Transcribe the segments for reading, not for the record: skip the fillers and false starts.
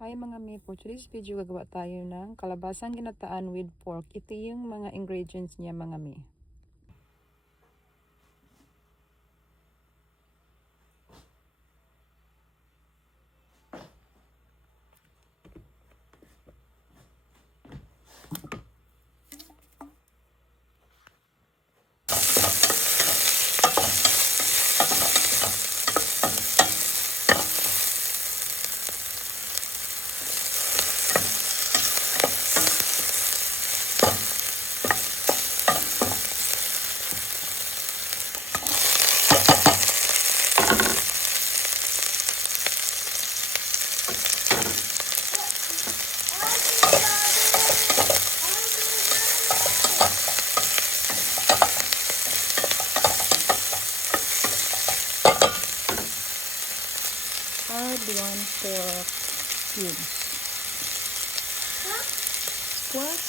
Hi mga mi, for today's video gagawa tayo ng kalabasang ginataan with pork. Ito yung mga ingredients niya mga mi. Hard one pork cubes. What?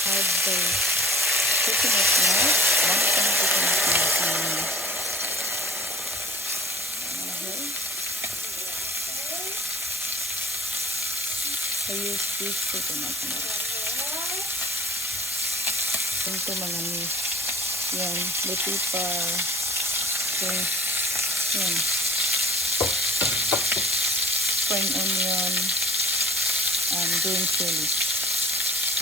Hard the coconut milk. One time coconut milk. I use this coconut milk. Ito mga mi. Yan, buti pa. Okay. Yan. Spring onion and green chili.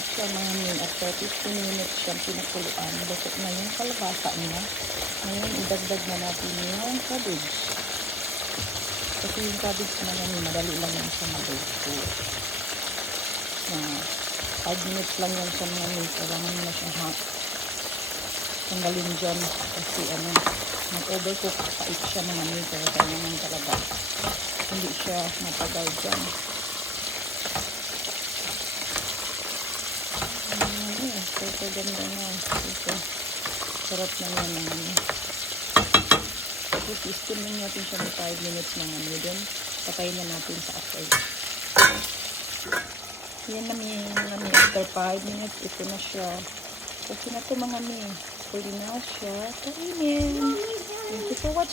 So mga mi, after 15 minutes siyang pinakuluan. Basok na yung kalabasa niya. Ngayon, idagdag na natin yung cabbage. Kasi yung cabbage mga mi, madali lang yung siya mag-go. 5 minutes lang yan siya mga mi. Kailangan na siya hot. Tanggalin dyan kasi mag-overcook pait siya mga mi. Kaya kailangan talaga hindi siya matagal dyan. So ganda na. Ito. Sarap na yan mga mi. Tapos i-steam lang natin siya ng 5 minutes mga mi. Then patayin na natin sa after. Yan na mi, after 5 minutes, ito na siya. Okay na ito mga mi. Pwede na siya kainin. Thank you for watching.